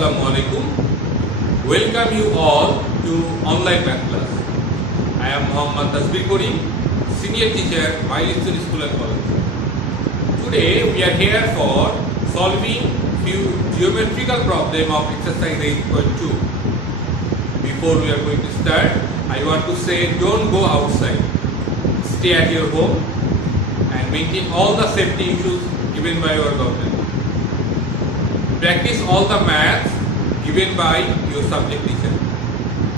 Assalamu alaikum. Welcome you all to online math class. I am Muhammad Tasbir Karim, senior teacher, Milestone School and College. Today we are here for solving few geometrical problem of exercise 8.2. Before we are going to start, I want to say don't go outside. Stay at your home and maintain all the safety issues given by our government. Practice all the maths given by your subject teacher.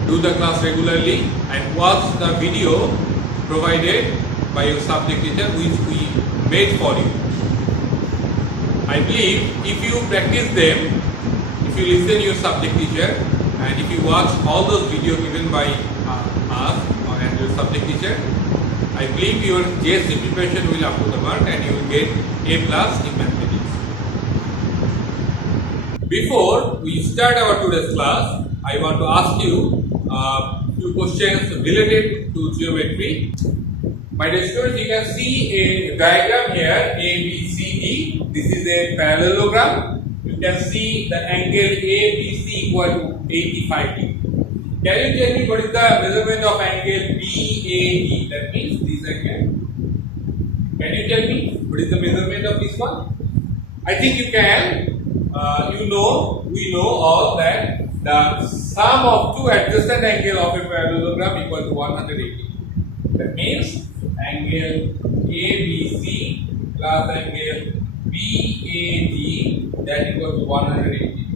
Do the class regularly and watch the video provided by your subject teacher which we made for you. I believe if you practice them, if you listen to your subject teacher and if you watch all those videos given by us and your subject teacher, I believe your JSC preparation will up to the mark and you will get A+ in mathematics. Before we start our today's class, I want to ask you a few questions related to geometry. My dear students, you can see a diagram here, A, B, C, D. This is a parallelogram. You can see the angle ABC equal to 85 degree. Can you tell me what is the measurement of angle BAD? That means this angle. Can you tell me what is the measurement of this one? I think you can. We know all that the sum of two adjacent angles of a parallelogram equal to 180. That means angle ABC plus angle BAD that equal to 180.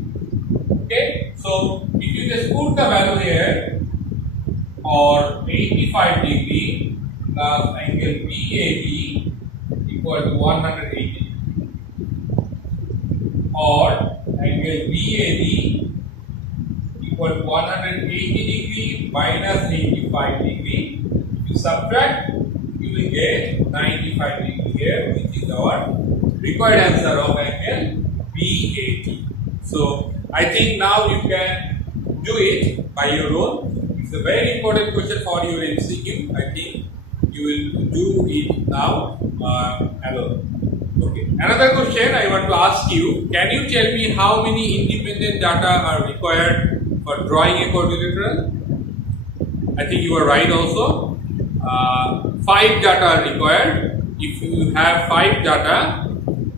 Okay, so if you just put the value here, or 85 degree plus angle BAD equal to 180. Or angle BAD equal to 180 degree minus 85 degree. If you subtract, you will get 95 degree here, which is our required answer of angle BAD. So I think now you can do it by your own. It's a very important question for your MCQ. I think you will do it now alone. Okay. Another question I want to ask you, can you tell me how many independent data are required for drawing a quadrilateral? I think you are right also. 5 data are required. If you have 5 data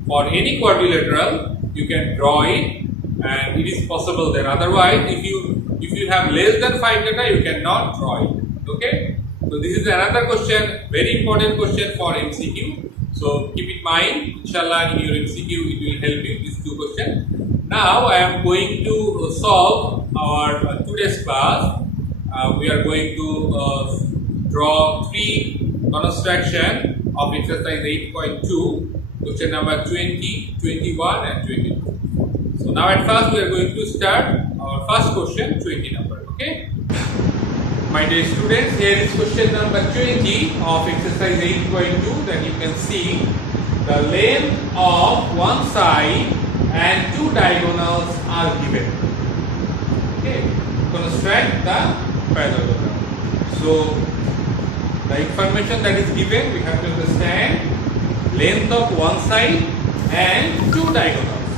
for any quadrilateral, you can draw it and it is possible then. Otherwise, if you have less than 5 data, you cannot draw it. Okay? So this is another question, very important question for MCQ. So keep in mind, inshallah in your MCQ it will help you these two questions. Now I am going to solve our today's class. We are going to draw 3 construction of exercise 8.2, question number 20, 21 and 22. So now at first we are going to start our first question, 20 number. Okay. My dear students, here is question number 20 of exercise 8.2. Then you can see the length of one side and 2 diagonals are given. Okay, construct the parallelogram. So the information that is given, we have to understand length of one side and 2 diagonals.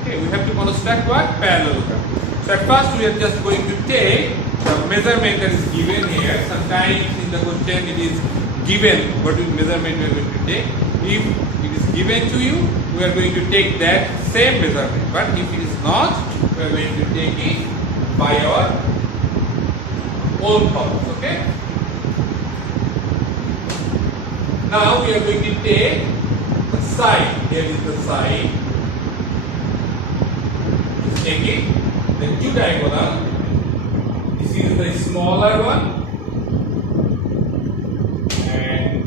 Okay, we have to construct what? Parallelogram. So at first we are just going to take the measurement that is given here. Sometimes in the question it is given what measurement we are going to take. If it is given to you, we are going to take that same measurement. But if it is not, we are going to take it by our own thoughts. Okay. Now we are going to take the side. Here is the side. Just take it. Then 2 diagonal. This is the smaller one and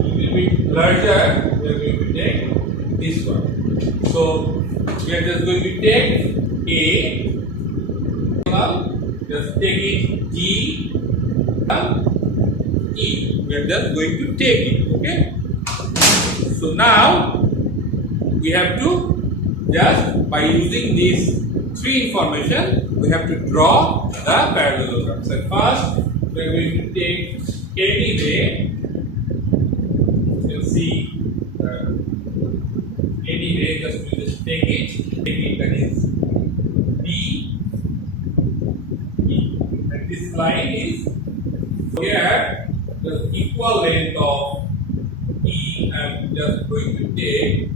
a little bit larger. We are going to take this one. So we are just going to take A. Just take it G. E. We are just going to take it. Okay. So now we have to just by using this 3 information, we have to draw the parallelogram. So first, we are going to take any ray. You can see any ray. Just take it. That is line is here the equal length of E. I'm just going to take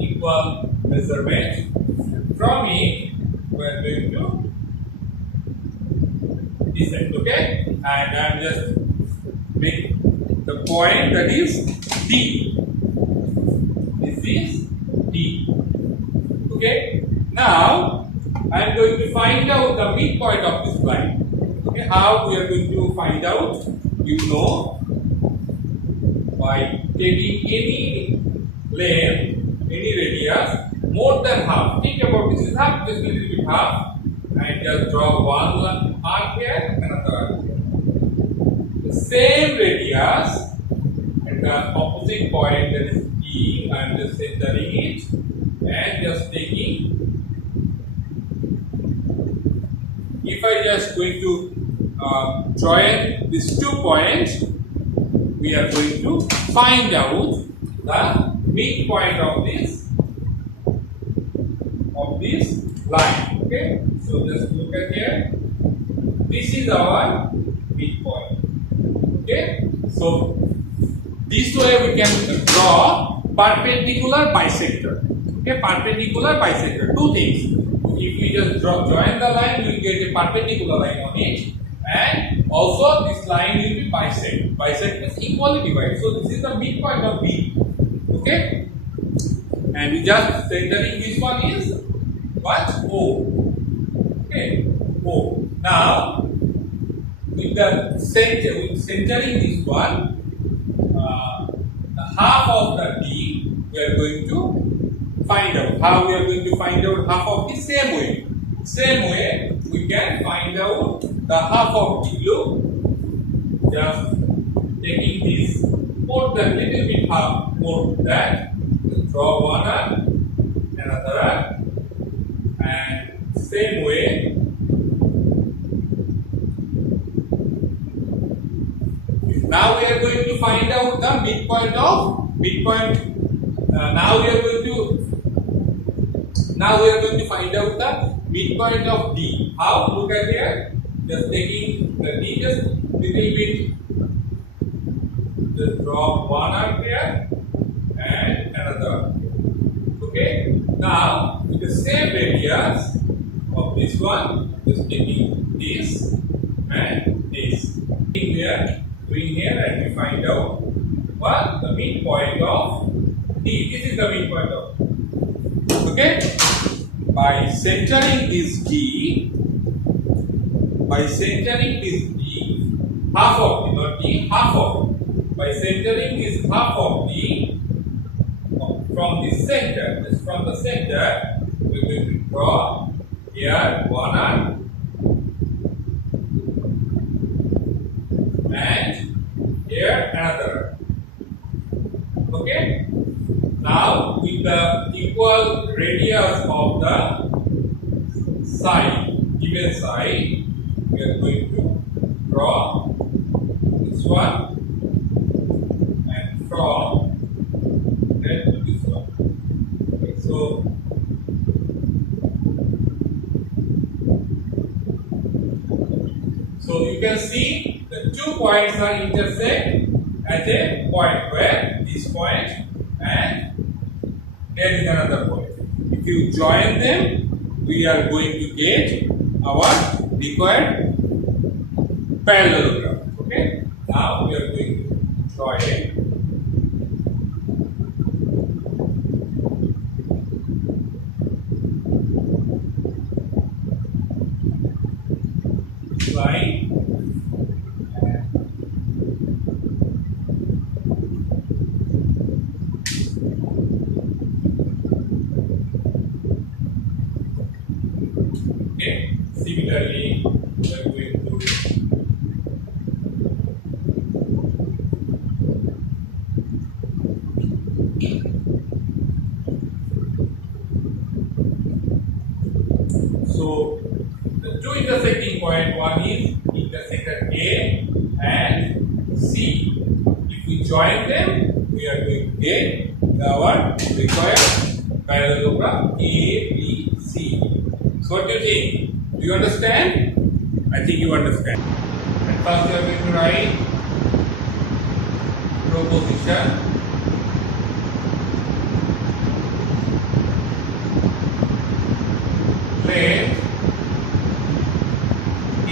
equal measurement. From it, we are going to descend. Okay, and I'm just make the point that is D. This is D. Okay, now I am going to find out the midpoint of this line. Okay, how we are going to find out? You know, by taking any length, any radius more than half. Think about this is half, just a little bit half, and just draw one arc here, another arc here. The same radius at the opposite point, that is E. I am just centering it and just taking. If I just going to join these 2 points, we are going to find out the midpoint of this line. Okay, so just look at here. This is our midpoint. Okay, so this way we can draw perpendicular bisector. Okay, perpendicular bisector. 2 things. If we just join the line, we will get a perpendicular line on it, and also this line will be bisect. Bisect means equally divided. So this is the midpoint of B. Okay, and we just centering this one is what? O. Okay, O. Now with the centering this one, the half of the D we are going to find out. How we are going to find out half of the same way? Same way we can find out the half of D. Look, just taking this more than little bit half more that. Draw one arc, another arc, and same way. Now we are going to find out the midpoint of now we are going to find out the midpoint of D. How? Look at here. Just taking the D just little bit. Just draw one arc there and another. Okay. Now with the same radius of this one, just taking this and this. Doing here, and we find out what the midpoint of D. This is the midpoint of. Okay. By centering this D, half of D, not D, half of. By centering this half of D from the center, just from the center, we will draw here one arc and here another. Okay. Now with the equal radius of the side, given side, we are going to draw this one and from that to this one. Okay, so you can see the 2 points are intersect at a point where this point and there is another point. If you join them, we are going to get our required parallelogram. Okay. Now we are going to draw a line. Okay. Similarly, we are going to so the 2 intersecting point, one is intersected A and C. If we join them, we are going to get our required parallelogram A, B, C. So what do you think? Do you understand? I I think you understand. And first you are going to write proposition. Let A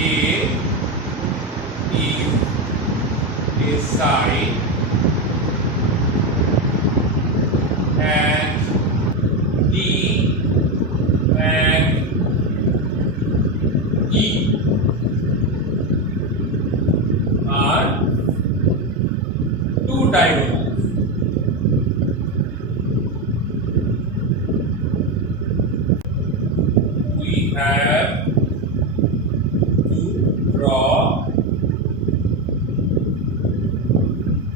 is a side and D and E are two diagonals. We have to draw.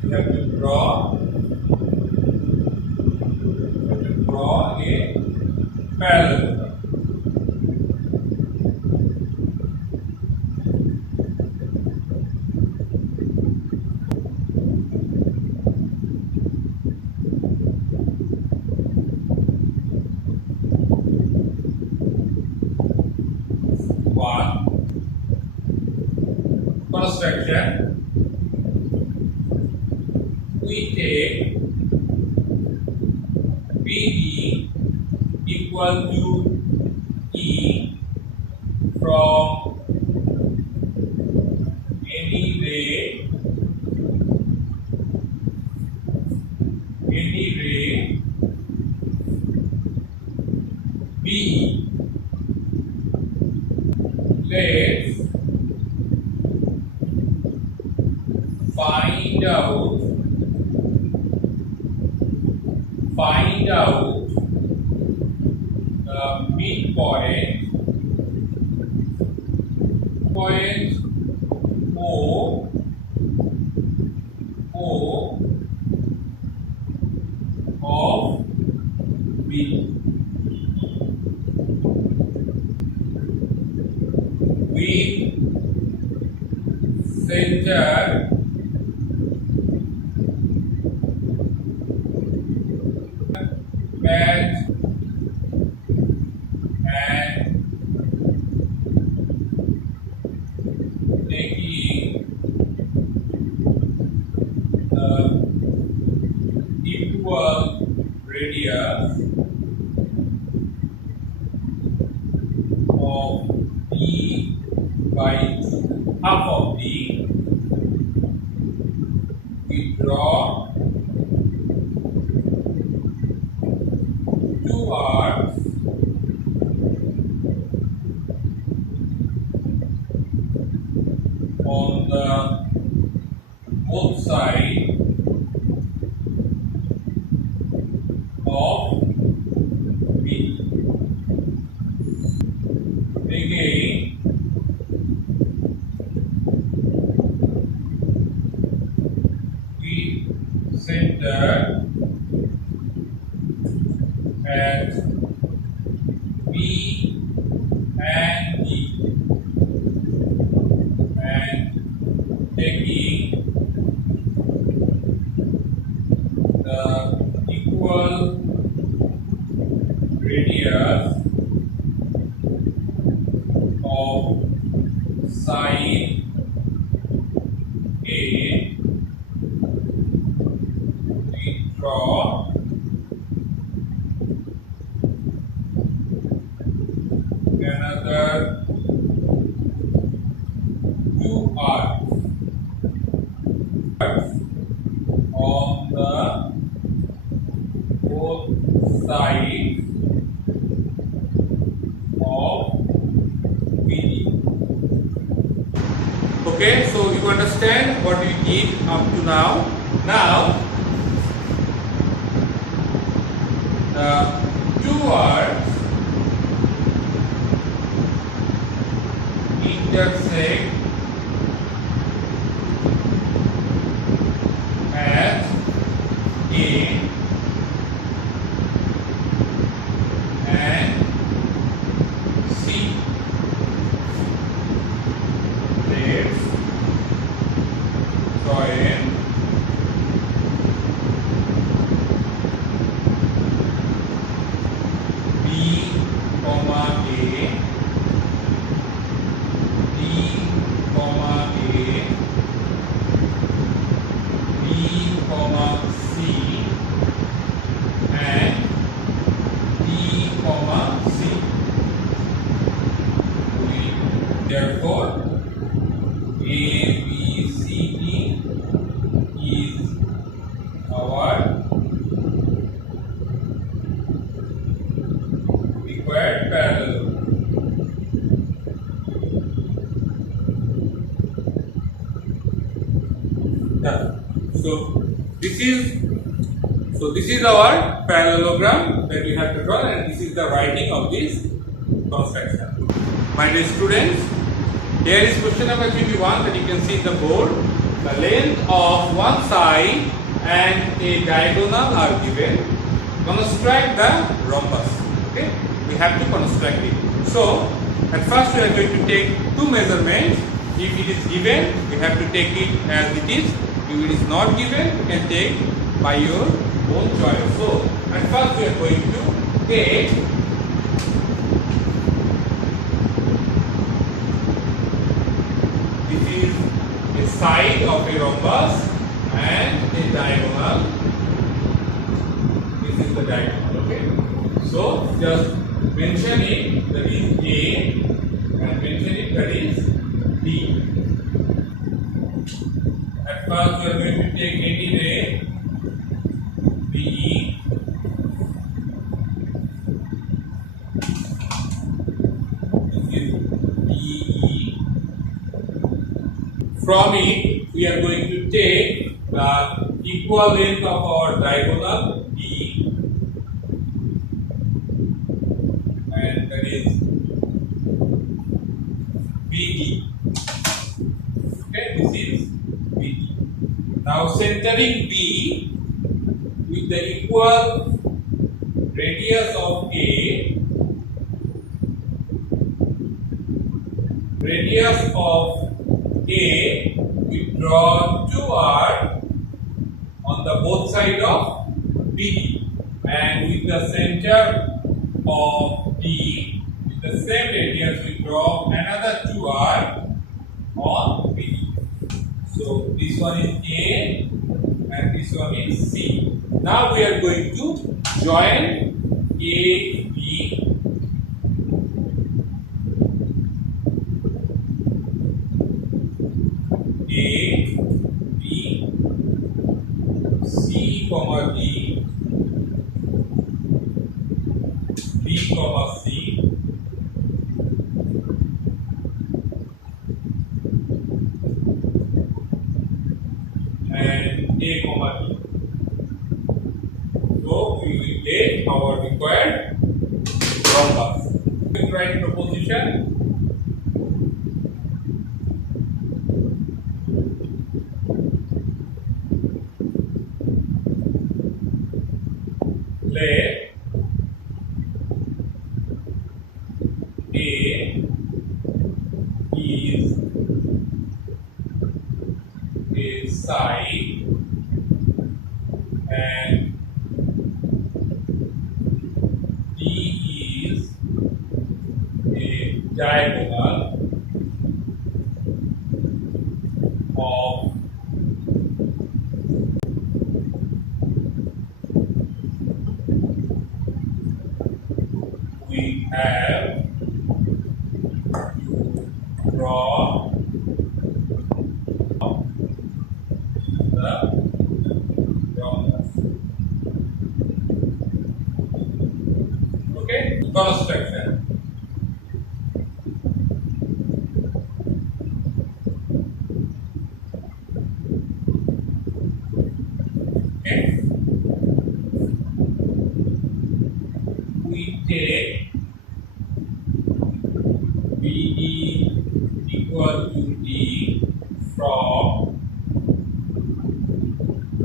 We have to draw a parallelogram. One construction. We take BD equal to E from any ray B. Let's find out the midpoint O of B. With center and taking the equal radius of D by 2, half of D, we draw two arcs on the both sides of B. Again, we center at B and D and taking the equal radius of side A, we draw another two arcs on the both sides of BD. Okay, so you understand what we did up to now. Now, the two arcs intersect at A and C. Let's join B, comma A, D Done. So this is our parallelogram that we have to draw, and this is the writing of this construction. My dear students, here is question number 21 that you can see in the board. The length of one side and a diagonal are given. Construct the rhombus. Okay, we have to construct it. So at first we are going to take two measurements. If it is given, we have to take it as it is. If it is not given, you can take by your own choice. So at first we are going to take a side of a rhombus and a diagonal. This is the diagonal. Okay. So just mention it, that is A, and mention it, that is B. At first we are going to take any ray B. This is BE. From it, we are going to take the equal length of our diagonal B, and that is BD. Okay, this is BD. Now centering B with the equal radius of A, radius of A, we draw two arcs on the both sides of BD, and with the center of D with the same radius we draw another two arcs on BD. So this one is A and this one is C. Now we are going to join A, B. A, B, C, comma D, B, comma C, and A, comma D. So we will get our required rhombus. We write proposition. Let A is a side and D is a diagonal of we have to draw the rhombus. Okay, construction. Okay, we take BE equal to D from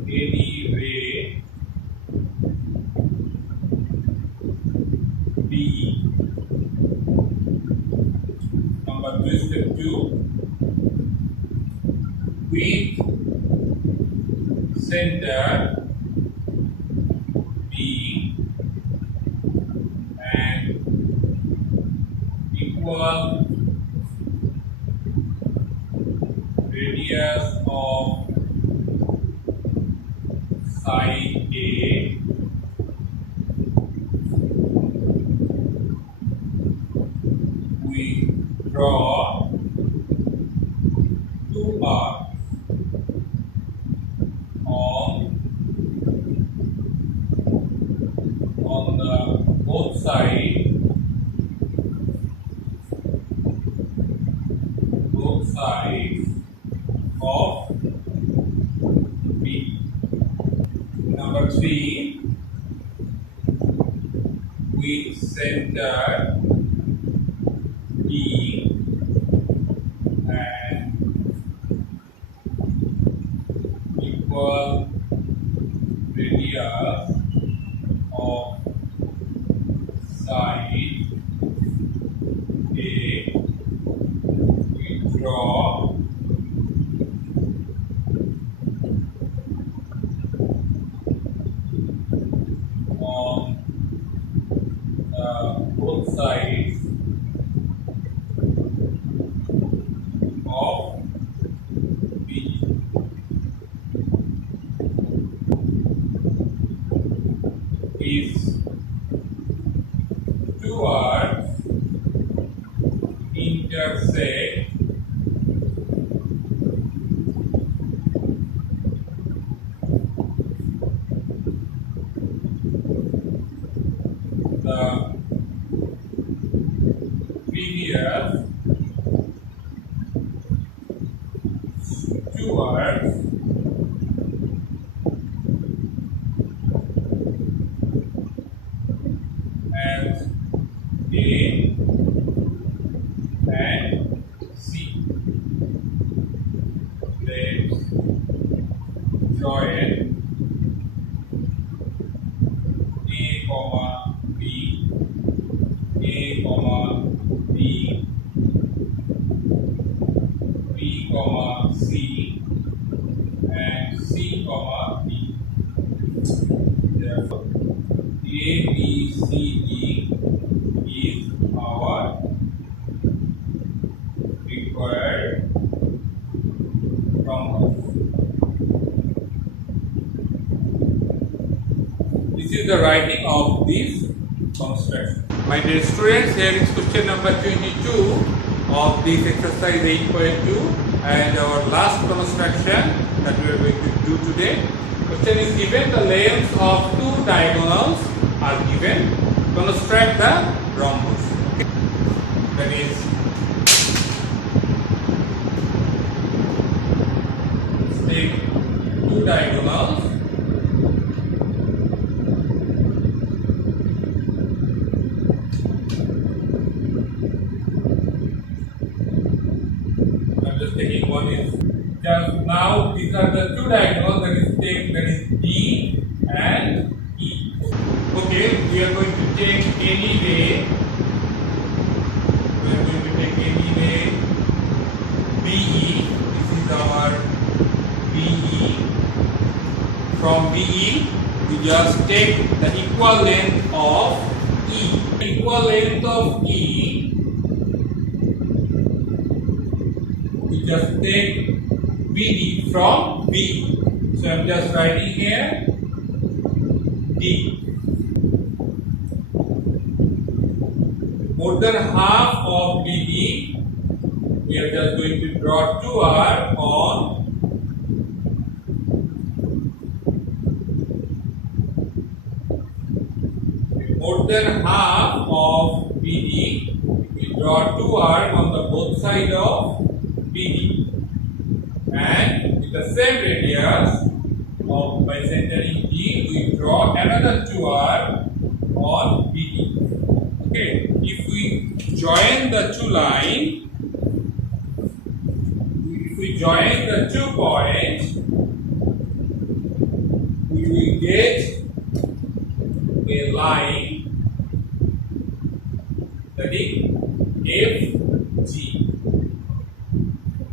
any ray B. Number 2, step 2, with center B and equal radius of side A, we draw two arcs on the both sides of center D and equal radius of side A, we draw on both sides of B. These two arcs intersect the previous two arcs as A and C. Let's join A comma B, A comma B, B comma C, and C comma D. Therefore, A, B, C, D is our required rhombus. This is the writing of this construction. My dear students, here is question number 22 of this exercise 8.2 and our last construction that we are going to do today. Question is given the lengths of two diagonals are given. Construct the rhombus. Okay. That is, take two diagonals taking one is just now these are the two diagonals that is D and E. Okay, we are going to take any way. We are going to take any way BE. This is our BE. From BE, we just take the equal length of E. Equal length of E. Just take BD from B. So I am just writing here D. More than half of BD, we are just going to draw 2R on more than half of BD, we draw 2R on the both sides of BD, and with the same radius of by centering D, we draw another 2R on BD. Okay, if we join the two lines, if we join the 2 points, we will get a line that is FG.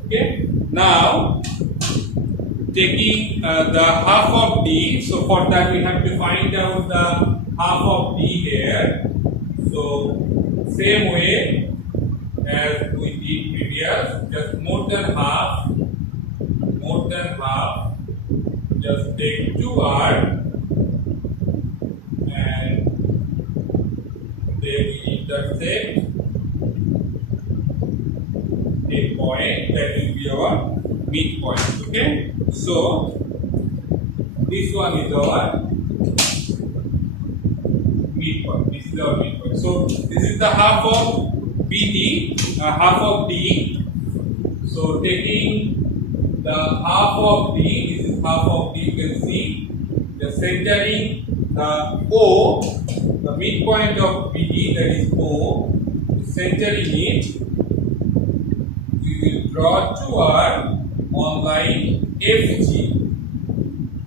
Okay. Now, taking the half of D, so for that we have to find out the half of D here. So, same way as we did previous, just more than half, just take 2R and then we intersect a point that will be our midpoint. Okay, so this one is our midpoint. This is our midpoint. So this is the half of BD, half of D. So taking the half of D, this is half of D. You can see the centering the O, the midpoint of BD, that is O, centering it, we will draw toward on line FG,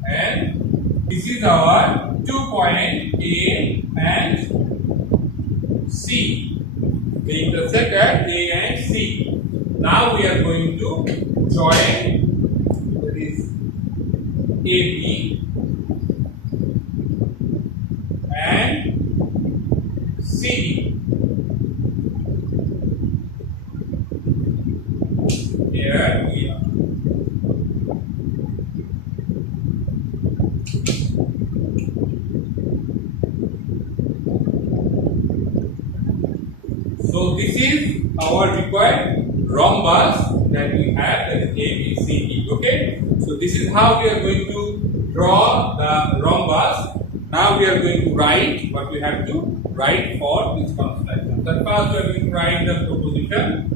and this is our 2 point A and C. They intersect at A and C. Now we are going to join, that is AB and CD. Here we are. So this is our required rhombus that we have, that is ABCD. Okay, so this is how we are going to draw the rhombus. Now we are going to write what we have to write for this construction. So first we are going to write the proposition.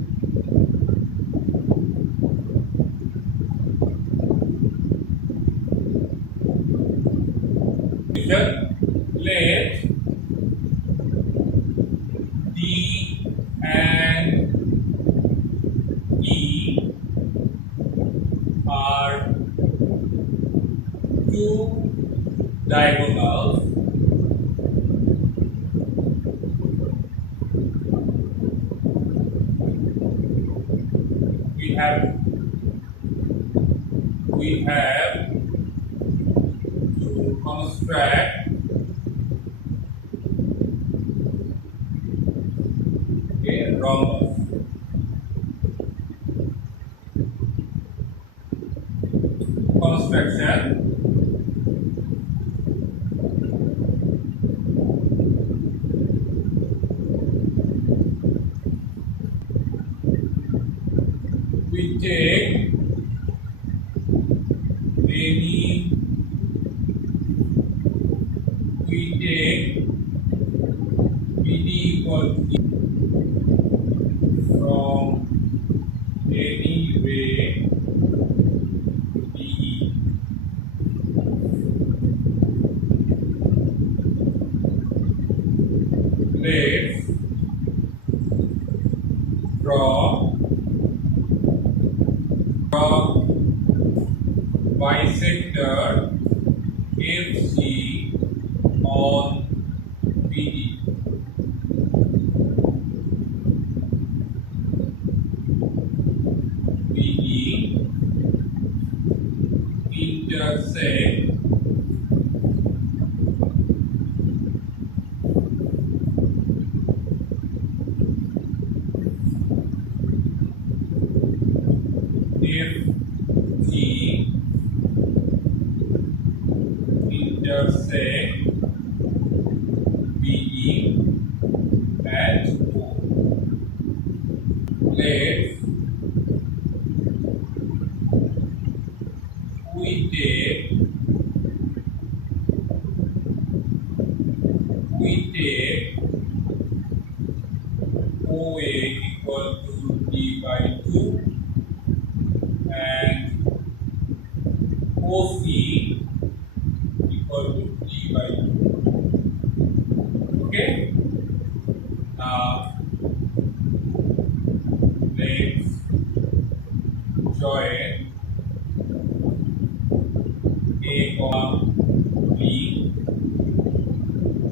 Let D and E are two diagonals we have to construct a rhombus. Construction. We take BD equal to from any ray DE. Let's draw bisector FC on BD. BD intersect FG intersect BE at O. Let's we take OA equal to D by 2 and OC equal to D by 2. Okay? Now let's join A, B,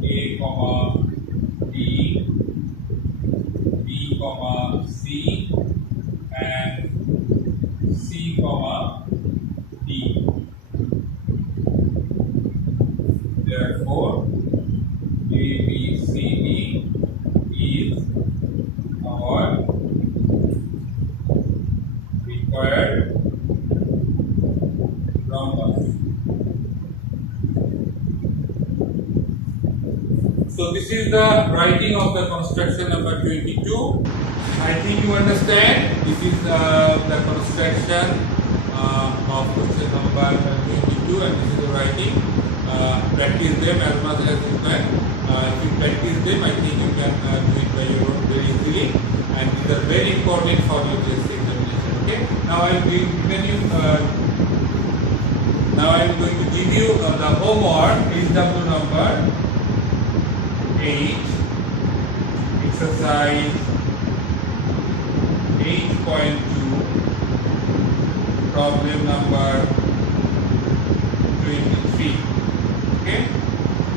A, D, B, C and C, D. Therefore, ABCD is our required rhombus. So this is the writing of the construction number 22. I think you understand. This is the construction of question number 22, and this is the writing. Practice them as much as you can. If you practice them, I think you can do it by your own very easily. And these are very important for your GST examination. Okay. Now I will going to give you the homework. Page number 8, exercise 8.2, problem number 23. Okay,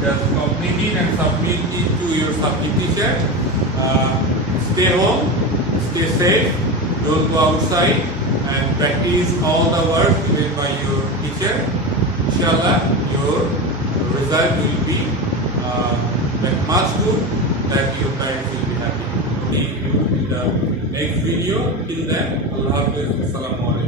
just complete it and submit it to your subject teacher. Stay home, stay safe, don't go outside, and practice all the work given by your teacher. Inshallah, your result will be that much good that your parents will be happy. See you in the next video. Till then, Allah Hafiz. Assalamu alaikum.